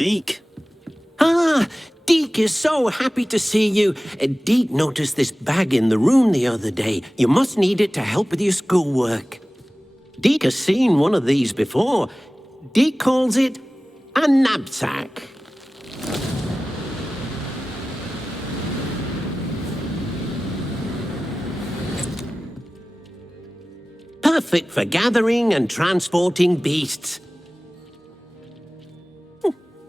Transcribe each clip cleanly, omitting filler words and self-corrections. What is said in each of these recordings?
Deke. Ah, Deke is so happy to see you. Deke noticed this bag in the room the other day. You must need it to help with your schoolwork. Deke has seen one of these before. Deke calls it a knapsack. Perfect for gathering and transporting beasts.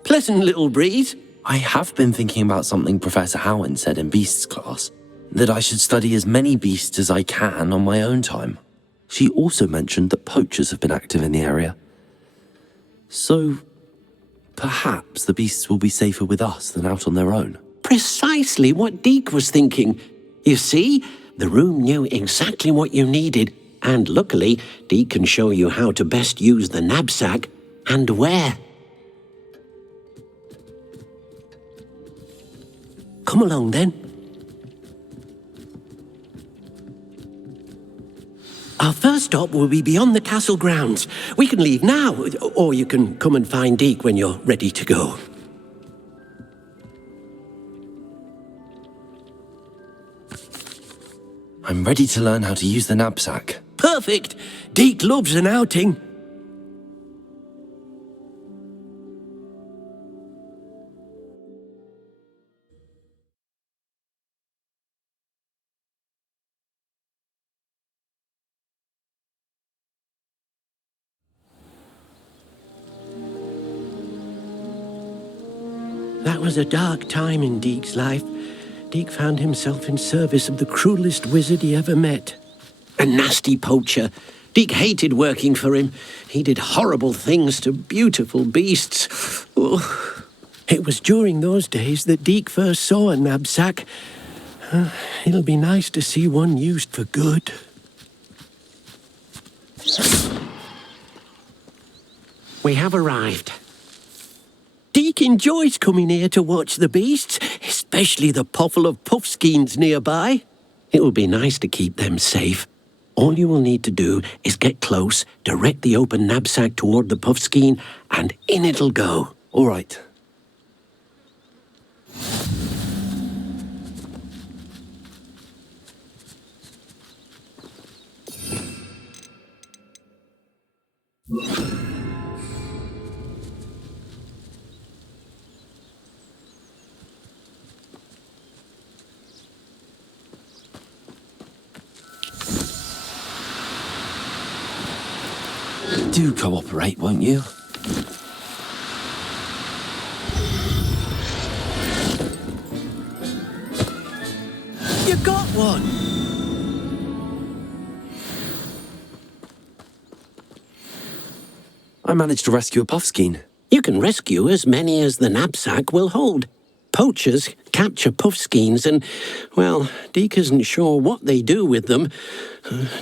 Pleasant little breeze. I have been thinking about something Professor Howard said in Beasts class, that I should study as many beasts as I can on my own time. She also mentioned that poachers have been active in the area. So, perhaps the beasts will be safer with us than out on their own. Precisely what Deke was thinking. You see, the room knew exactly what you needed, and luckily, Deke can show you how to best use the knapsack and where. Come along, then. Our first stop will be beyond the castle grounds. We can leave now, or you can come and find Deke when you're ready to go. I'm ready to learn how to use the knapsack. Perfect! Deke loves an outing. That was a dark time in Deke's life. Deke found himself in service of the cruelest wizard he ever met. A nasty poacher. Deke hated working for him. He did horrible things to beautiful beasts. Oh. It was during those days that Deke first saw a knapsack. It'll be nice to see one used for good. We have arrived. Deke enjoys coming here to watch the beasts, especially the potful of puffskeins nearby. It will be nice to keep them safe. All you will need to do is get close, direct the open knapsack toward the puffskein, and in it'll go. All right. Do cooperate, won't you? You got one! I managed to rescue a puffskein. You can rescue as many as the knapsack will hold. Poachers capture puffskeins and, well, Deke isn't sure what they do with them.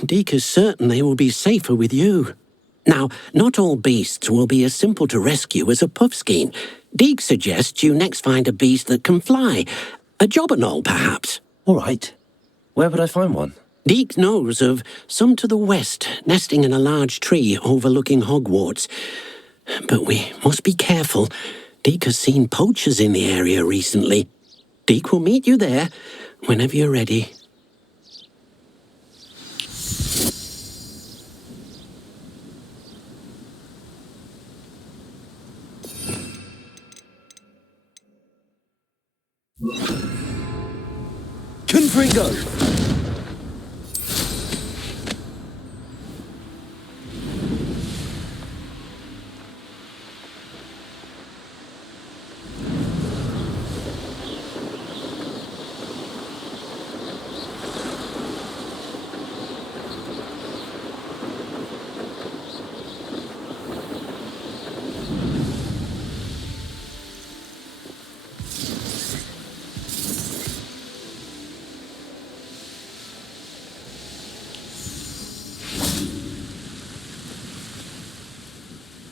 Deke is certain they will be safer with you. Now, not all beasts will be as simple to rescue as a puffskein. Deke suggests you next find a beast that can fly. A jobberknoll, perhaps. All right. Where would I find one? Deke knows of some to the west, nesting in a large tree overlooking Hogwarts. But we must be careful. Deke has seen poachers in the area recently. Deke will meet you there whenever you're ready. Confringo!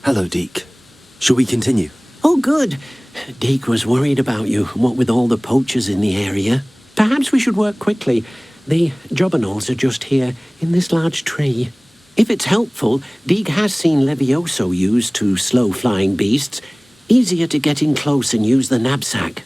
Hello, Deke. Shall we continue? Oh, good. Deke was worried about you, what with all the poachers in the area. Perhaps we should work quickly. The jobberknolls are just here, in this large tree. If it's helpful, Deke has seen Levioso used to slow flying beasts. Easier to get in close and use the knapsack.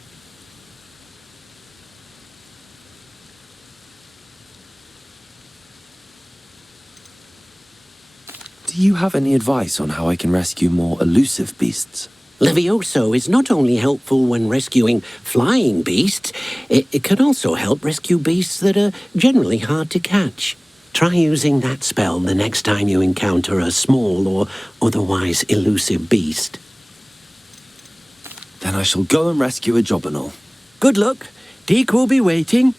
Do you have any advice on how I can rescue more elusive beasts? Levioso is not only helpful when rescuing flying beasts, it can also help rescue beasts that are generally hard to catch. Try using that spell the next time you encounter a small or otherwise elusive beast. Then I shall go and rescue a Jobberknoll. Good luck. Deke will be waiting.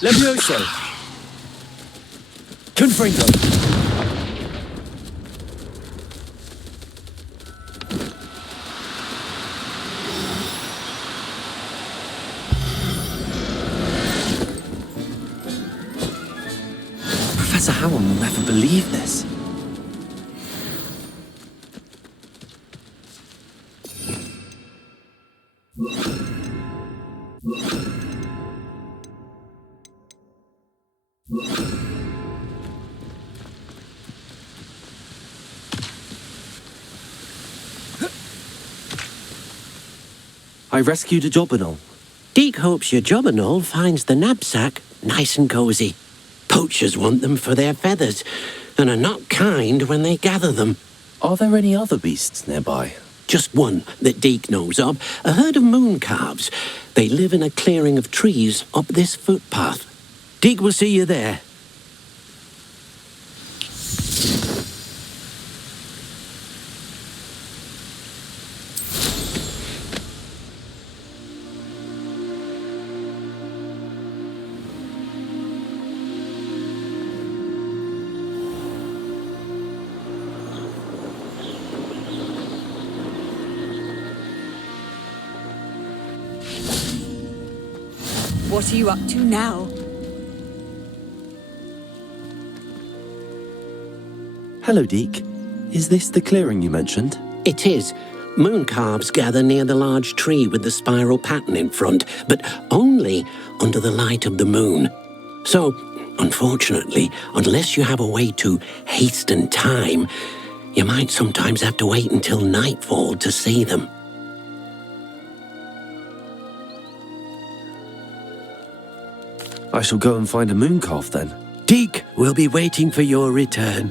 Levioso! Confringo! Professor Howard will never believe this. I rescued a Jobberknoll. Deke hopes your Jobberknoll finds the knapsack nice and cozy. Poachers want them for their feathers, and are not kind when they gather them. Are there any other beasts nearby? Just one that Deke knows of, a herd of mooncalves. They live in a clearing of trees up this footpath. Deke will see you there. What are you up to now? Hello, Deke. Is this the clearing you mentioned? It is. Mooncalves gather near the large tree with the spiral pattern in front, but only under the light of the moon. So, unfortunately, unless you have a way to hasten time, you might sometimes have to wait until nightfall to see them. I shall go and find a mooncalf then. Deke will be waiting for your return.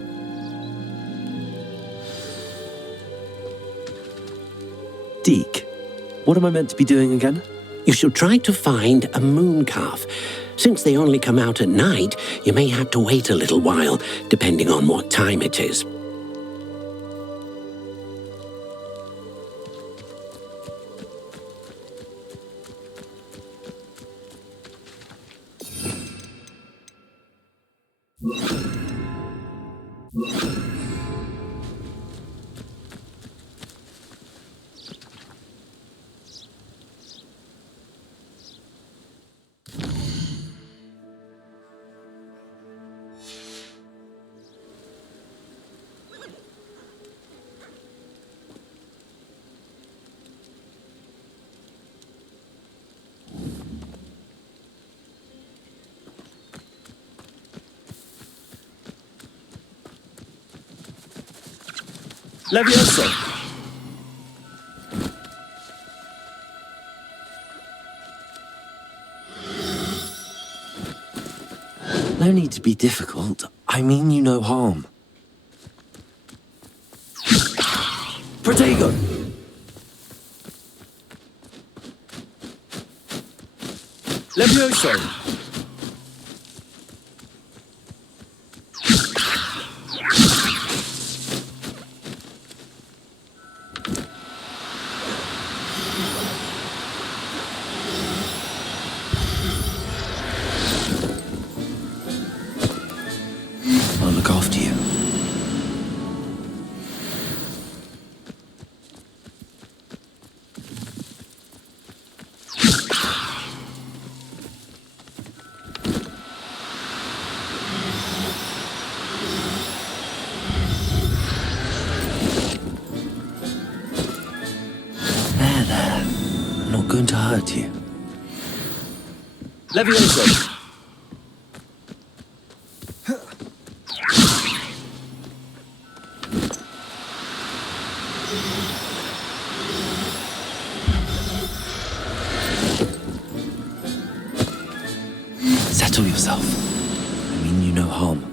Deke, what am I meant to be doing again? You should try to find a mooncalf. Since they only come out at night, you may have to wait a little while, depending on what time it is. Levioso! No need to be difficult. I mean you no harm. Protego! Levioso! I'll look after you. Levioso! Settle yourself. I mean you no harm.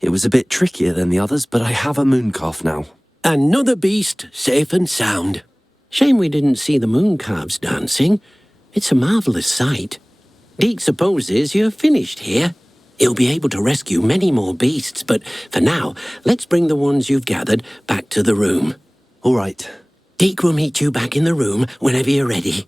It was a bit trickier than the others, but I have a mooncalf now. Another beast, safe and sound. Shame we didn't see the mooncalves dancing. It's a marvellous sight. Deke supposes you're finished here. He'll be able to rescue many more beasts, but for now, let's bring the ones you've gathered back to the room. All right. Deke will meet you back in the room whenever you're ready.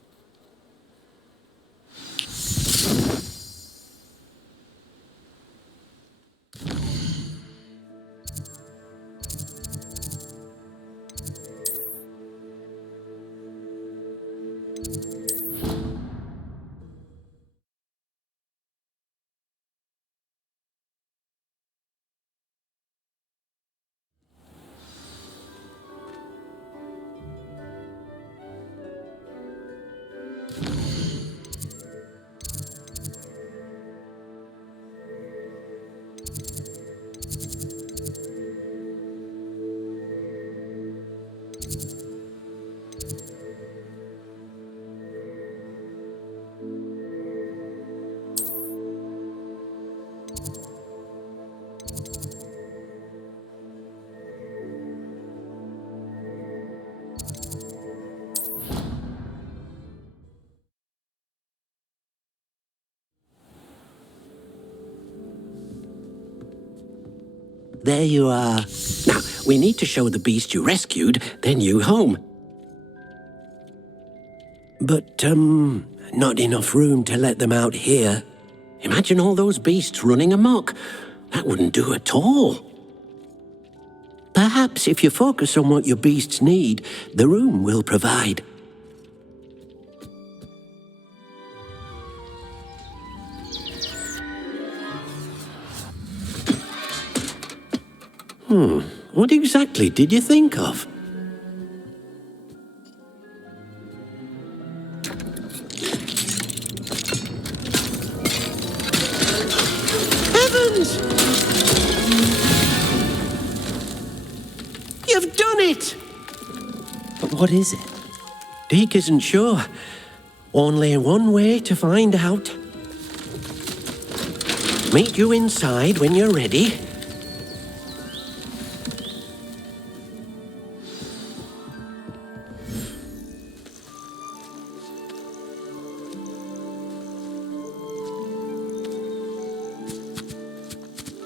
There you are. Now, we need to show the beast you rescued their new home. But, not enough room to let them out here. Imagine all those beasts running amok. That wouldn't do at all. Perhaps if you focus on what your beasts need, the room will provide. What exactly did you think of? Heavens! You've done it! But what is it? Deke isn't sure. Only one way to find out. Meet you inside when you're ready.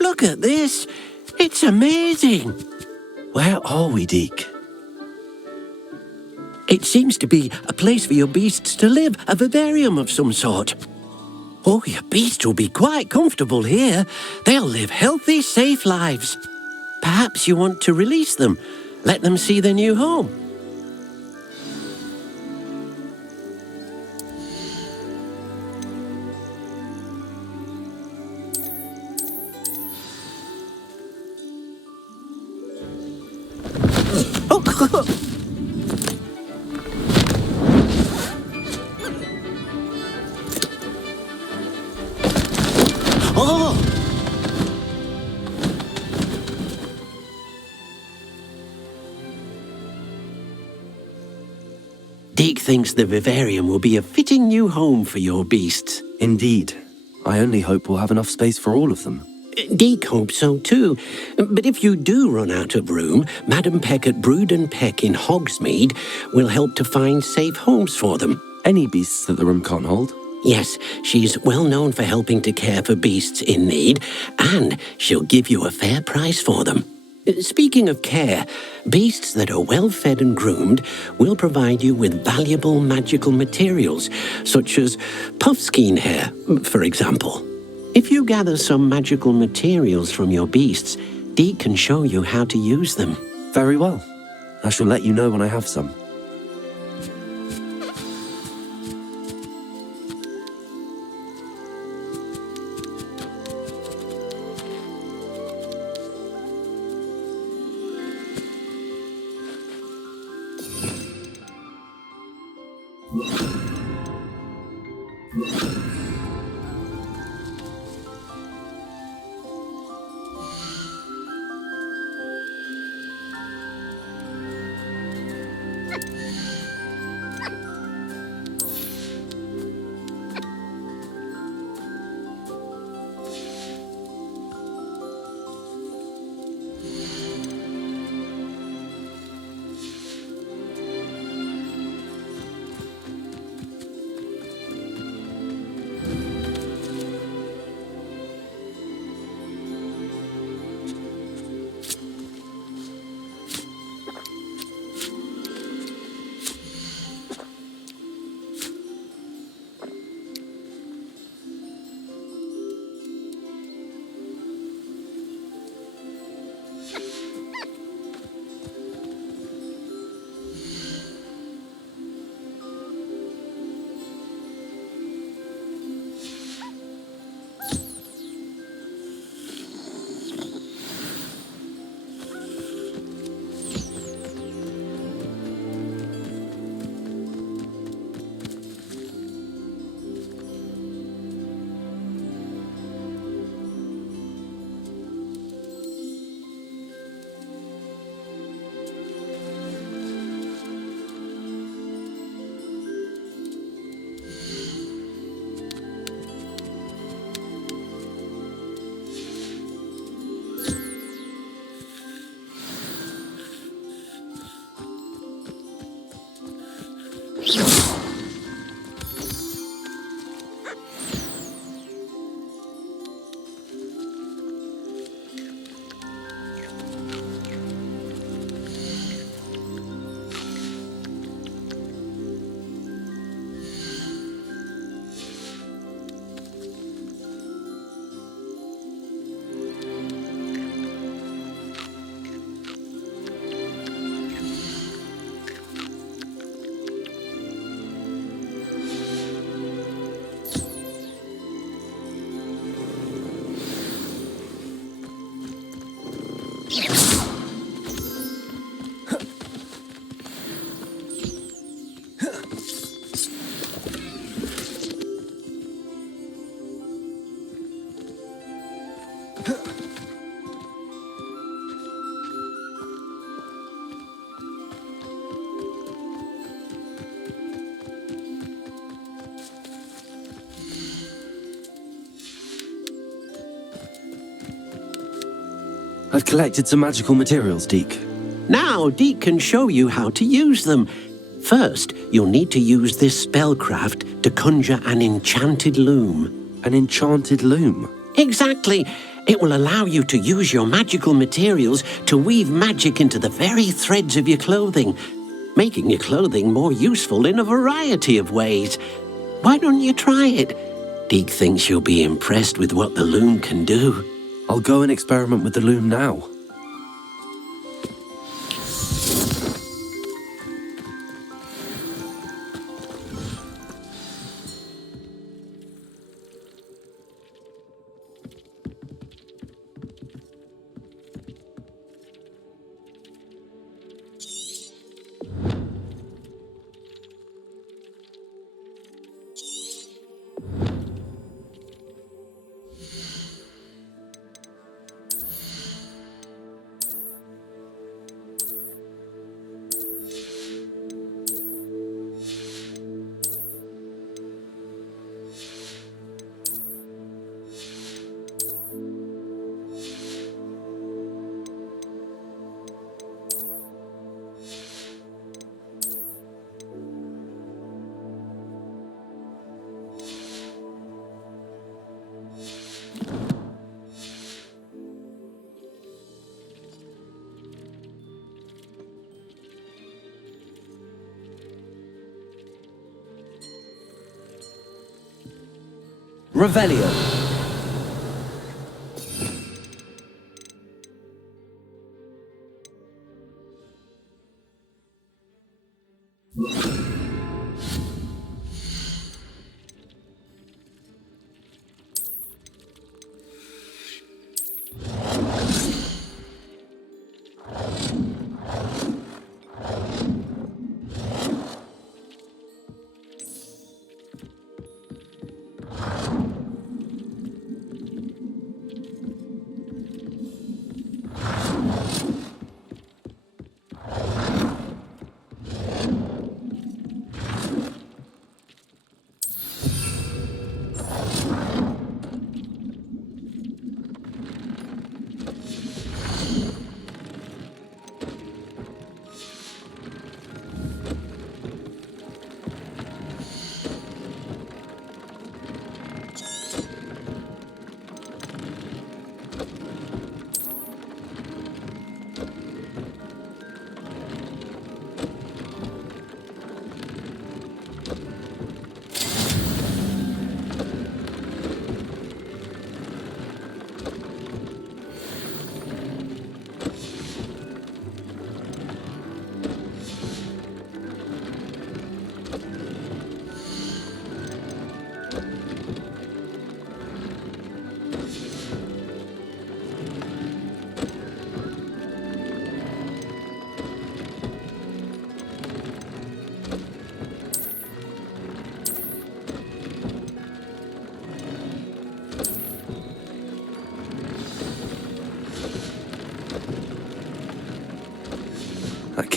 Look at this. It's amazing. Where are we, Deke? It seems to be a place for your beasts to live, a vivarium of some sort. Oh, your beasts will be quite comfortable here. They'll live healthy, safe lives. Perhaps you want to release them, let them see their new home. Oh! Deke thinks the vivarium will be a fitting new home for your beasts. Indeed. I only hope we'll have enough space for all of them. Deke hopes so too. But if you do run out of room, Madam Peck at Brood and Peck in Hogsmeade will help to find safe homes for them. Any beasts that the room can't hold? Yes, she's well known for helping to care for beasts in need, and she'll give you a fair price for them. Speaking of care, beasts that are well fed and groomed will provide you with valuable magical materials, such as puffskein hair, for example. If you gather some magical materials from your beasts, Deke can show you how to use them. Very well. I shall let you know when I have some. I've collected some magical materials, Deke. Now, Deke can show you how to use them. First, you'll need to use this spellcraft to conjure an enchanted loom. An enchanted loom? Exactly. It will allow you to use your magical materials to weave magic into the very threads of your clothing, making your clothing more useful in a variety of ways. Why don't you try it? Deke thinks you'll be impressed with what the loom can do. I'll go and experiment with the loom now. Revelio.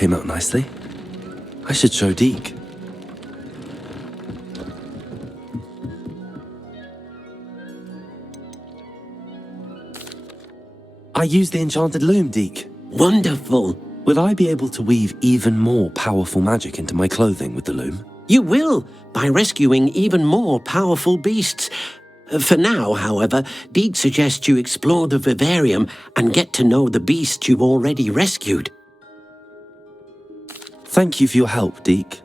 came out nicely. I should show Deke. I used the enchanted loom, Deke. Wonderful. Will I be able to weave even more powerful magic into my clothing with the loom? You will, by rescuing even more powerful beasts. For now, however, Deke suggests you explore the vivarium and get to know the beasts you've already rescued. Thank you for your help, Deke.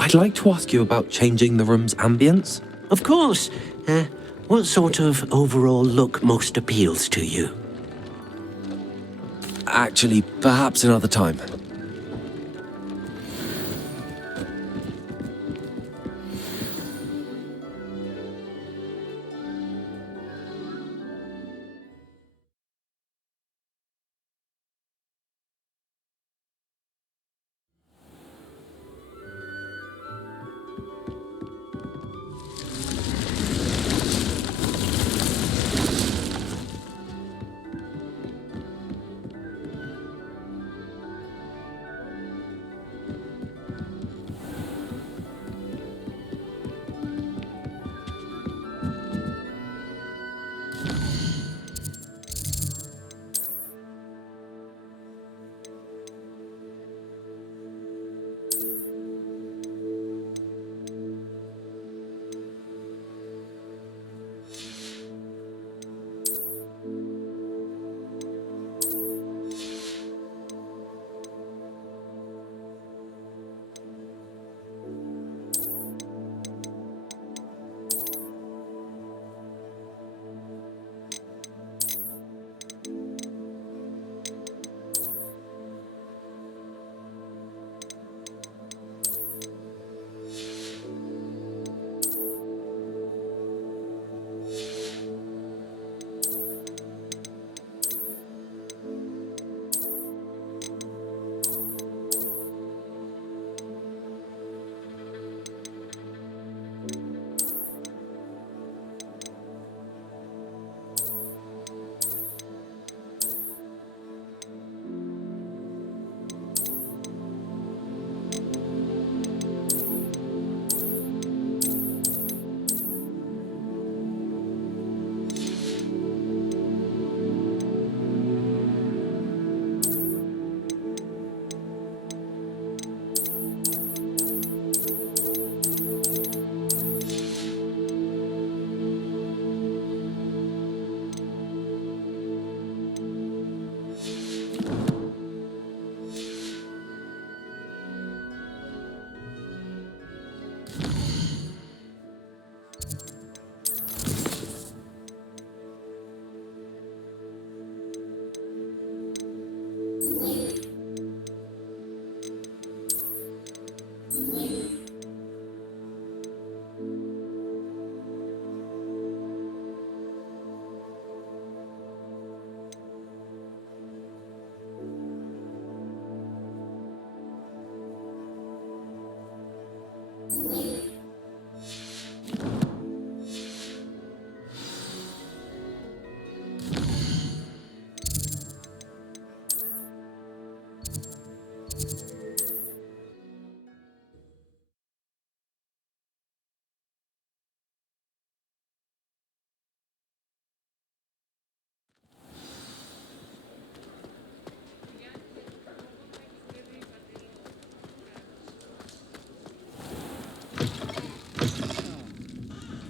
I'd like to ask you about changing the room's ambience. Of course. What sort of overall look most appeals to you? Actually, perhaps another time.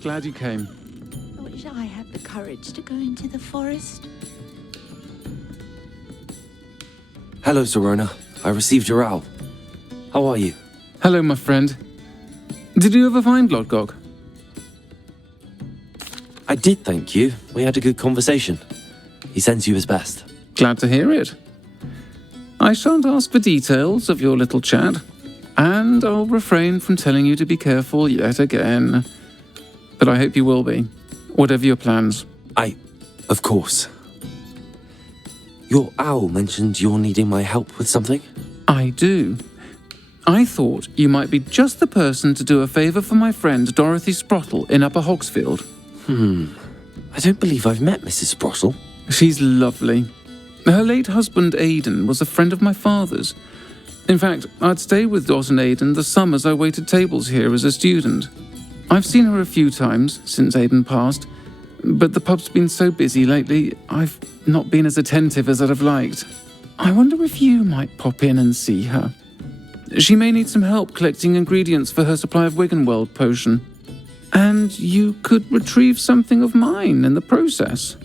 Glad you came. I wish I had the courage to go into the forest. Hello, Sirona. I received your owl. How are you? Hello, my friend. Did you ever find Lodgok? I did, thank you. We had a good conversation. He sends you his best. Glad to hear it. I shan't ask for details of your little chat, and I'll refrain from telling you to be careful yet again. But I hope you will be, whatever your plans. Of course. Your owl mentioned you're needing my help with something? I do. I thought you might be just the person to do a favour for my friend Dorothy Sprottle in Upper Hogsfield. I don't believe I've met Mrs. Sprottle. She's lovely. Her late husband Aidan was a friend of my father's. In fact, I'd stay with Dot and Aidan the summers I waited tables here as a student. I've seen her a few times since Aidan passed, but the pub's been so busy lately, I've not been as attentive as I'd have liked. I wonder if you might pop in and see her. She may need some help collecting ingredients for her supply of Wiggenweld potion. And you could retrieve something of mine in the process.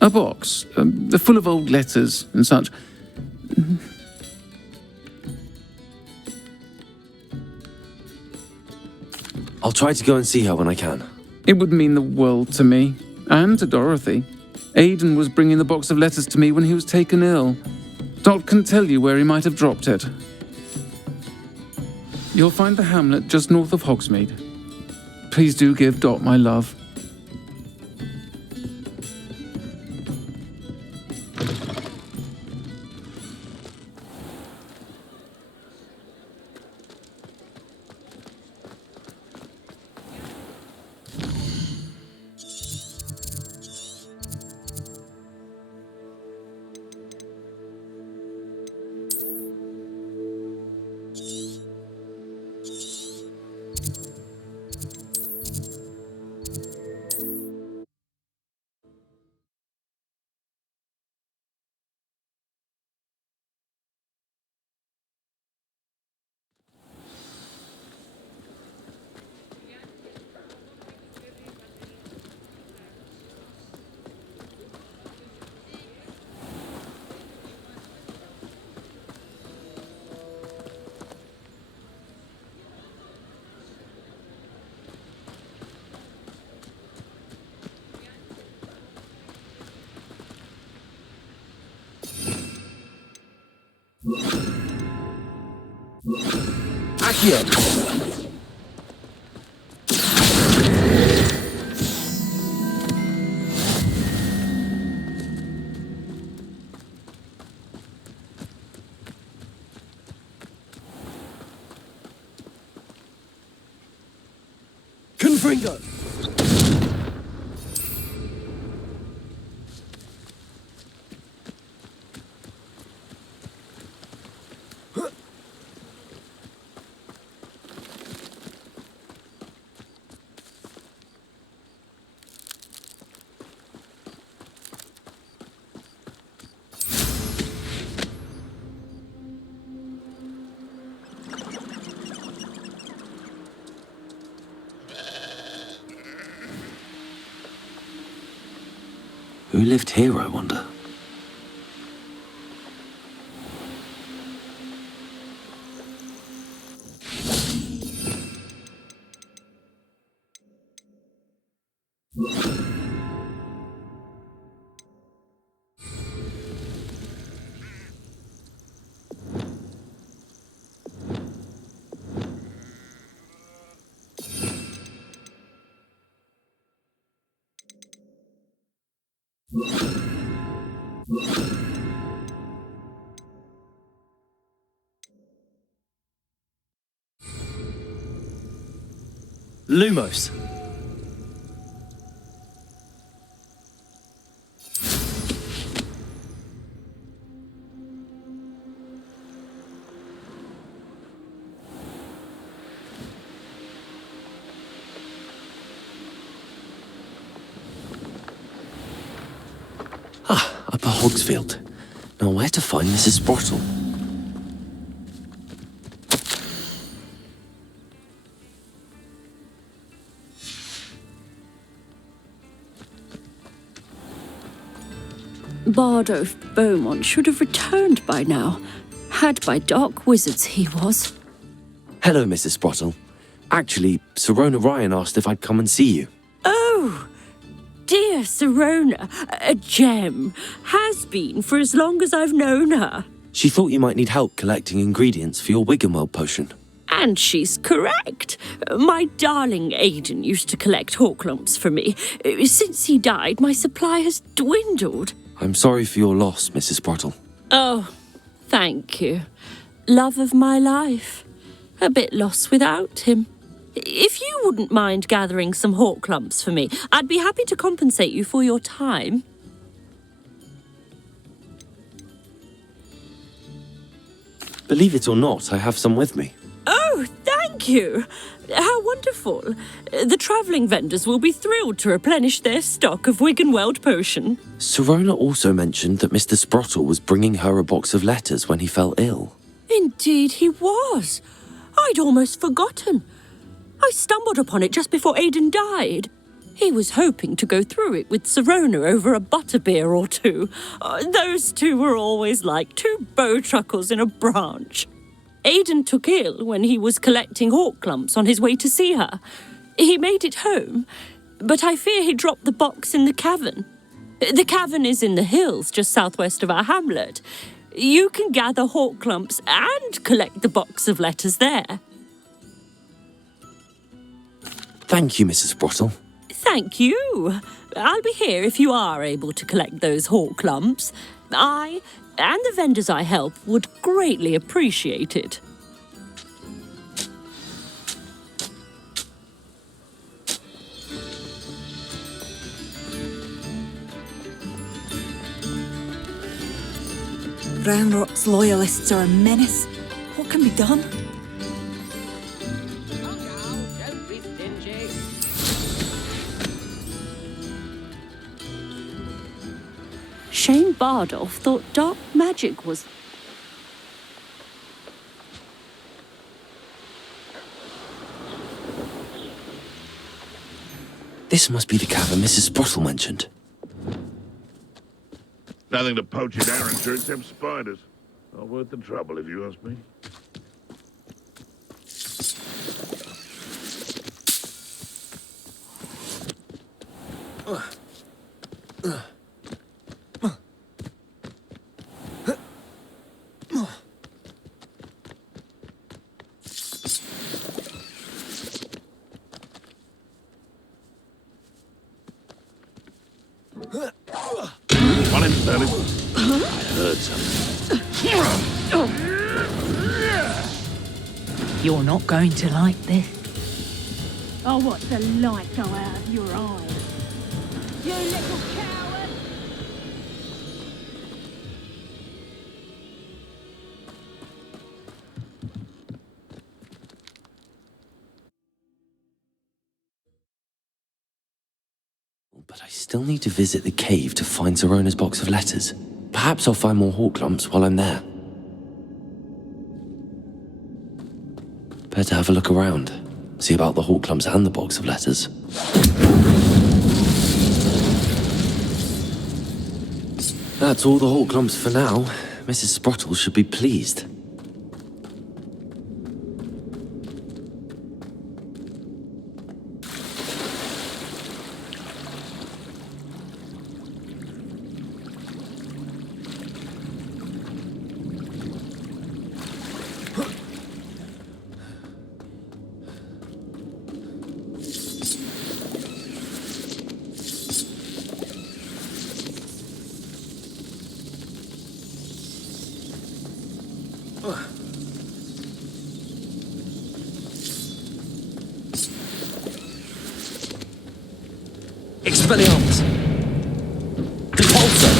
A box, full of old letters and such. I'll try to go and see her when I can. It would mean the world to me, and to Dorothy. Aidan was bringing the box of letters to me when he was taken ill. Dot can tell you where he might have dropped it. You'll find the hamlet just north of Hogsmeade. Please do give Dot my love. Accio! Confringo! Who lived here, I wonder? Lumos. Upper Hogsfield. Now where to find Mrs. Sprottle? Bardolph Beaumont should have returned by now. Had by dark wizards he was. Hello, Mrs. Sprottle. Actually, Sirona Ryan asked if I'd come and see you. Oh, dear Sirona, a gem. Has been for as long as I've known her. She thought you might need help collecting ingredients for your Wiggenweld potion. And she's correct. My darling Aidan used to collect Horklumps for me. Since he died, my supply has dwindled. I'm sorry for your loss, Mrs. Sprottle. Oh, thank you. Love of my life. A bit lost without him. If you wouldn't mind gathering some Horklumps for me, I'd be happy to compensate you for your time. Believe it or not, I have some with me. Oh, thank you. How wonderful. The travelling vendors will be thrilled to replenish their stock of Wiggenweld potion. Sirona also mentioned that Mr. Sprottle was bringing her a box of letters when he fell ill. Indeed he was. I'd almost forgotten. I stumbled upon it just before Aidan died. He was hoping to go through it with Sirona over a butterbeer or two. Those two were always like two bowtruckles in a branch. Aidan took ill when he was collecting hawk clumps on his way to see her. He made it home, but I fear he dropped the box in the cavern. The cavern is in the hills just southwest of our hamlet. You can gather hawk clumps and collect the box of letters there. Thank you, Mrs. Sprottle. Thank you. I'll be here if you are able to collect those hawk clumps. I and the vendors I help would greatly appreciate it. Roundrock's loyalists are a menace. What can be done? Shane Bardolph thought dark magic was... This must be the cavern Mrs. Sprottle mentioned. Nothing to poach in Arranshire except spiders. Not worth the trouble, if you ask me. One inside. I heard something. You're not going to like this. Oh, what the light go out of your eyes. You little coward! But I still need to visit the cave to find Sirona's box of letters. Perhaps I'll find more hawk lumps while I'm there. Better have a look around. See about the hawk lumps and the box of letters. That's all the hawk lumps for now. Mrs. Sprottle should be pleased. Expelliarmus! Repulsor!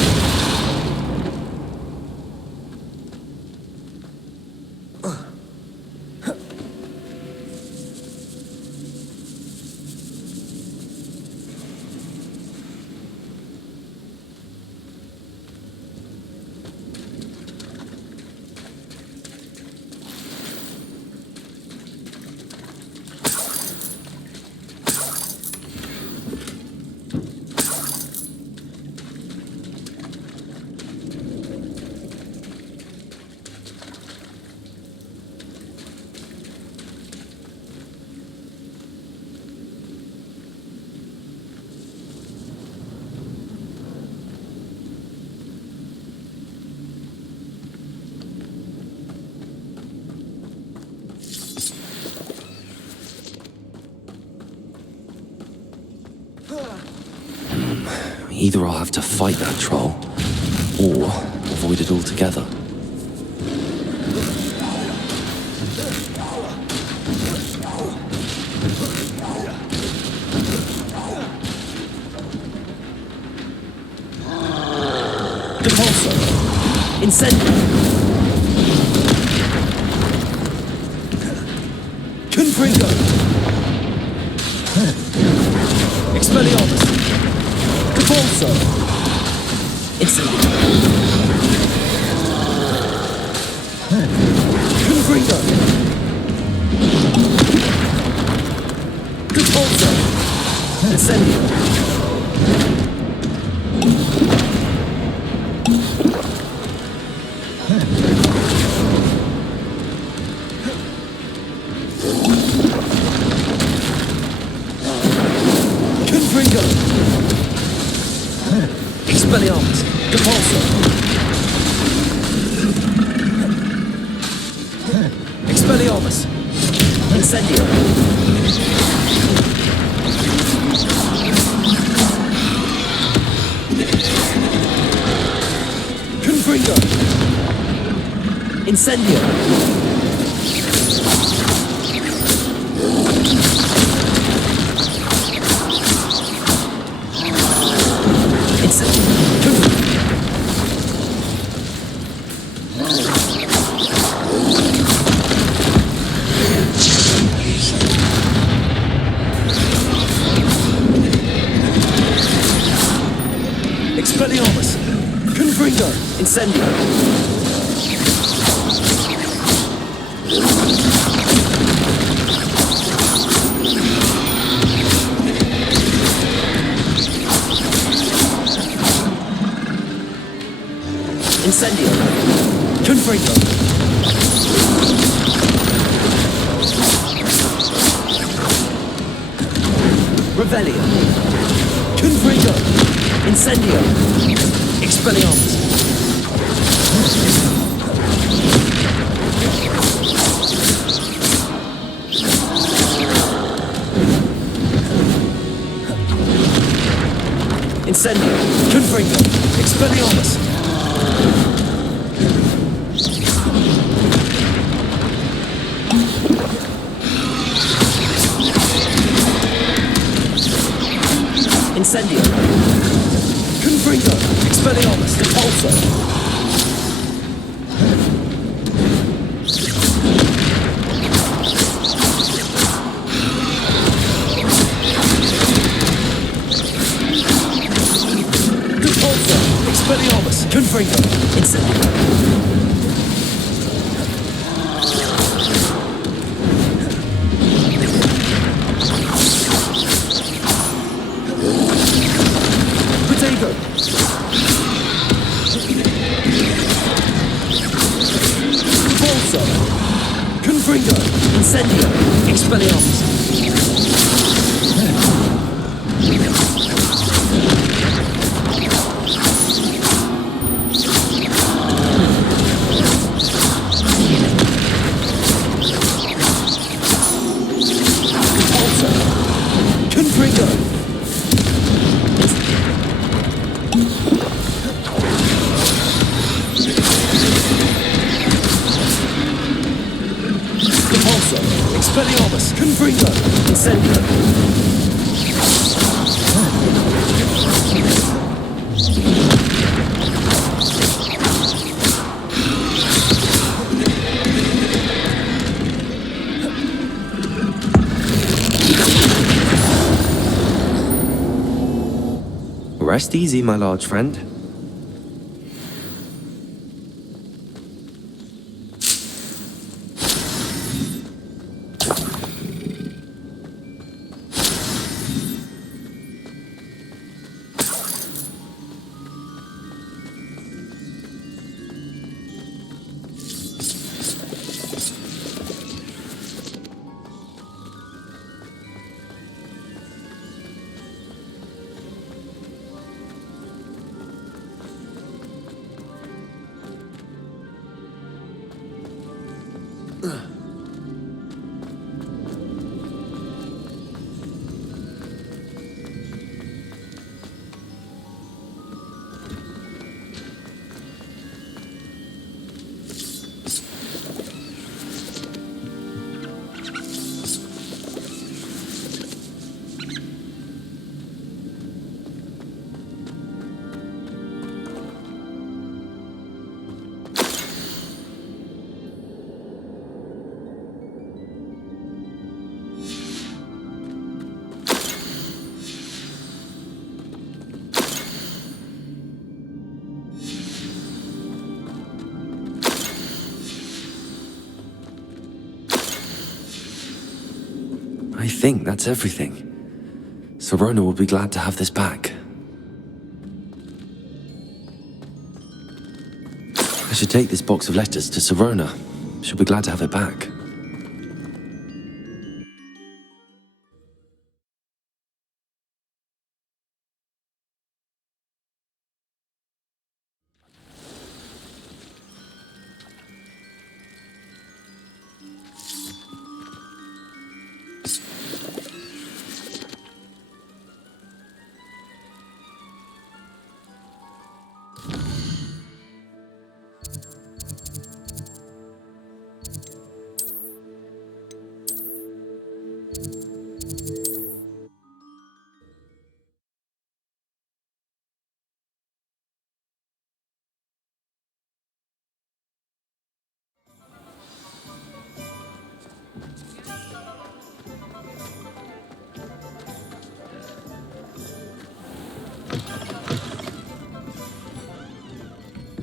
Either I'll have to fight that troll, or avoid it altogether. Repulsor! Incendio! Confringo! Expelliarmus! Repulsor! Incendio! Confringo! Repulsor! Incendio! Expelliarmus. Repulsor. Expelliarmus. Incendio. Confringo. Incendio. Expelliarmus. Confringo. Incendio. Incendio. Confringo. Revelio. Confringo. Incendio. Expelliarmus. Incendio. Confringo. Expelliarmus. Incendio. Confringo. Expelliarmus. Repulsor. Expelliarmus. Confringo. Incendio. Potato. Repulsor. Confringo. Incendio. Expelliarmus. Confringo. Repulsor. Expelliarmus. Confringo. Incendio. Rest easy, my large friend. I think that's everything. Sirona will be glad to have this back. I should take this box of letters to Sirona. She'll be glad to have it back.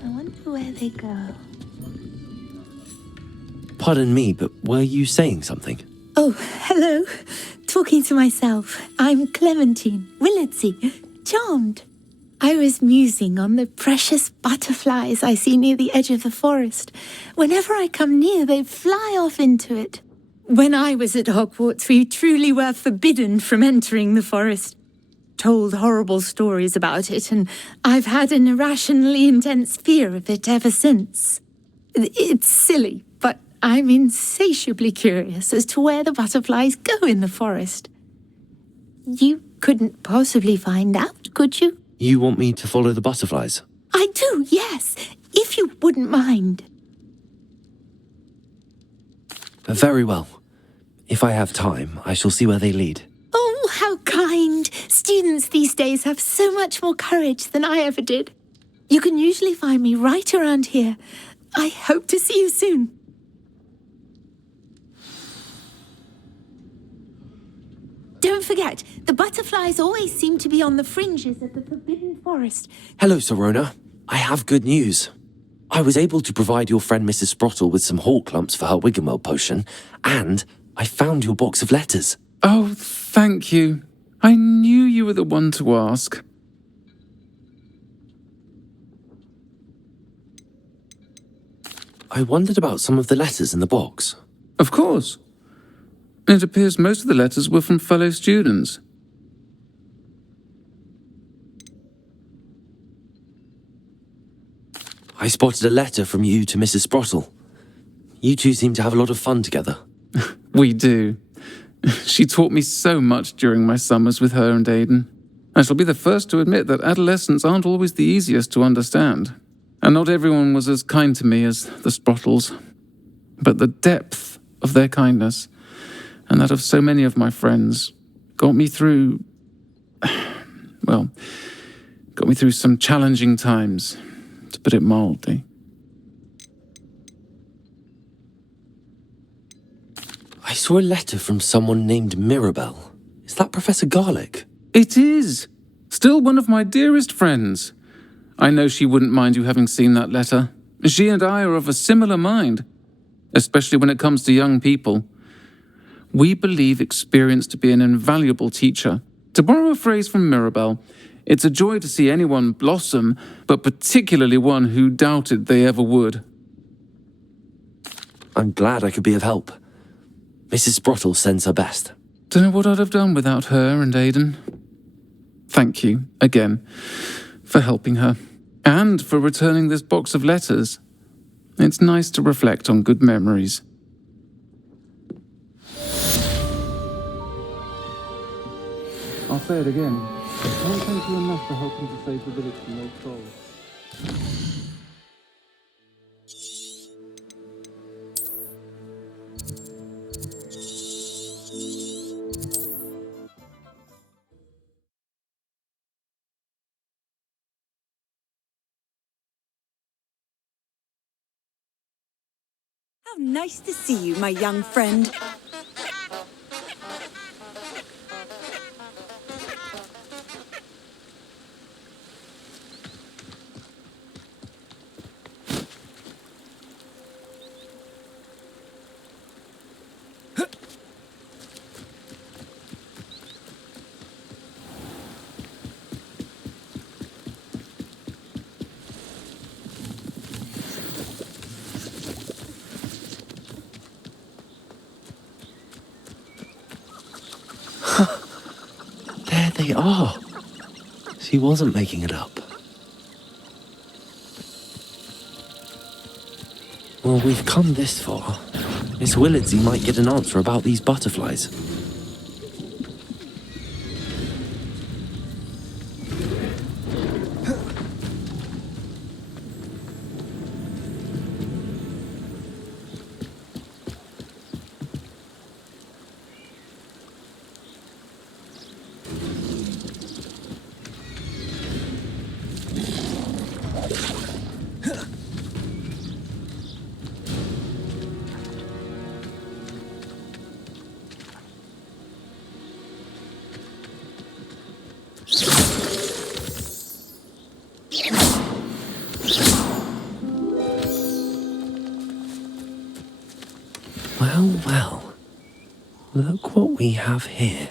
I wonder where they go. Pardon me, but were you saying something? Oh, hello. Talking to myself. I'm Clementine Willardsey. Charmed. I was musing on the precious butterflies I see near the edge of the forest. Whenever I come near, they fly off into it. When I was at Hogwarts, we truly were forbidden from entering the forest. Told horrible stories about it, and I've had an irrationally intense fear of it ever since. It's silly, but I'm insatiably curious as to where the butterflies go in the forest. You couldn't possibly find out, could you? You want me to follow the butterflies? I do, yes, if you wouldn't mind. Very well. If I have time, I shall see where they lead. Oh, how kind. Students these days have so much more courage than I ever did. You can usually find me right around here. I hope to see you soon. Don't forget, the butterflies always seem to be on the fringes of the Forbidden Forest. Hello, Sirona. I have good news. I was able to provide your friend Mrs. Sprottle with some hawk lumps for her Wiggenweld potion, and I found your box of letters. Oh, thank you. I knew you were the one to ask. I wondered about some of the letters in the box. Of course. It appears most of the letters were from fellow students. I spotted a letter from you to Mrs. Sprottle. You two seem to have a lot of fun together. We do. She taught me so much during my summers with her and Aidan. I shall be the first to admit that adolescents aren't always the easiest to understand. And not everyone was as kind to me as the Sprottles. But the depth of their kindness, and that of so many of my friends, got me through... well, got me through some challenging times, to put it mildly. I saw a letter from someone named Mirabelle. Is that Professor Garlick? It is! Still one of my dearest friends. I know she wouldn't mind you having seen that letter. She and I are of a similar mind, especially when it comes to young people. We believe experience to be an invaluable teacher. To borrow a phrase from Mirabelle, it's a joy to see anyone blossom, but particularly one who doubted they ever would. I'm glad I could be of help. Mrs. Sprottle sends her best. Don't know what I'd have done without her and Aidan. Thank you, again, for helping her, and for returning this box of letters. It's nice to reflect on good memories. I'll say it again. I can't thank you enough for helping to save the village from those trolls. How nice to see you, my young friend. There they are. She wasn't making it up. Well, we've come this far. Miss Willardsey might get an answer about these butterflies. Well, look what we have here.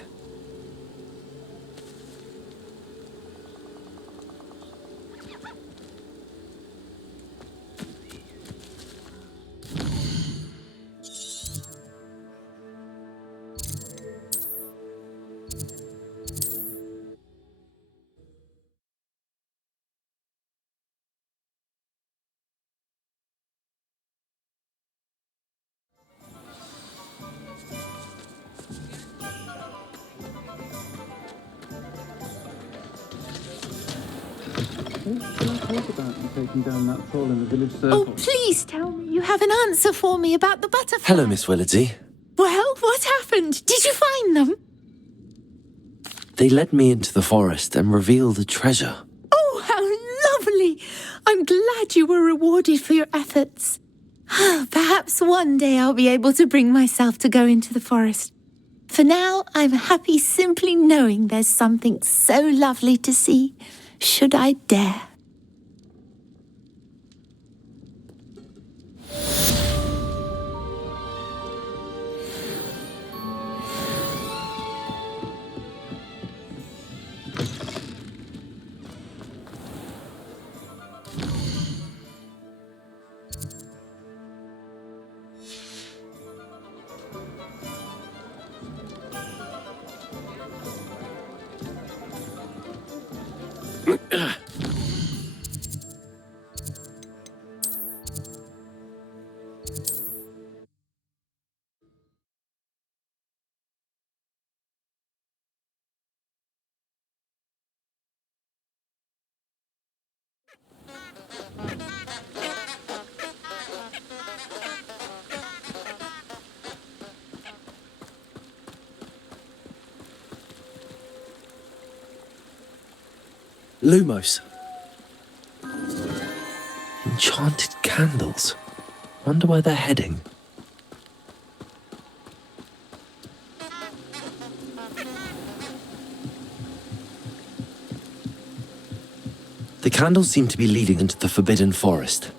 Talk about you taking down that troll in the village Oh, circle. please tell me you have an answer for me about the butterfly. Hello, Miss Willardsey. Well, what happened? Did you find them? They led me into the forest and revealed a treasure. Oh, how lovely! I'm glad you were rewarded for your efforts. Perhaps one day I'll be able to bring myself to go into the forest. For now, I'm happy simply knowing there's something so lovely to see, should I dare. Lumos. Enchanted candles. Wonder where they're heading. The candles seem to be leading into the Forbidden Forest.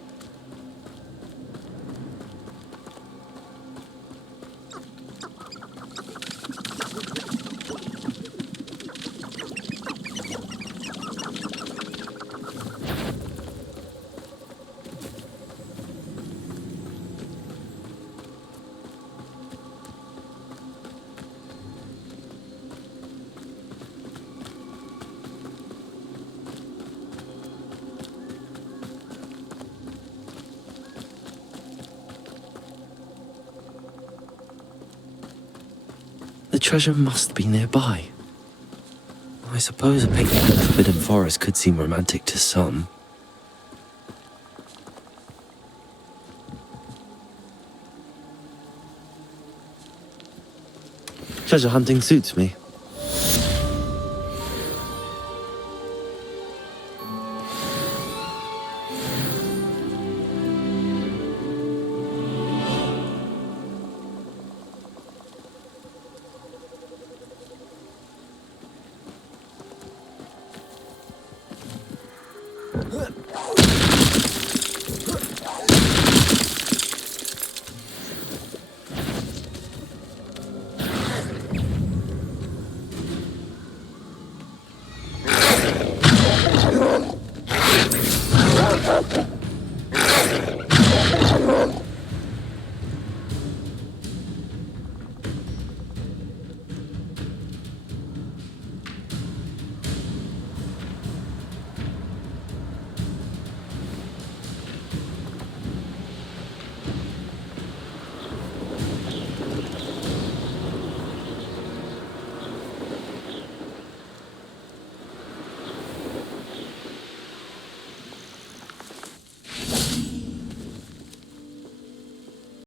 The treasure must be nearby. I suppose a picnic in the Forbidden Forest could seem romantic to some. Treasure hunting suits me.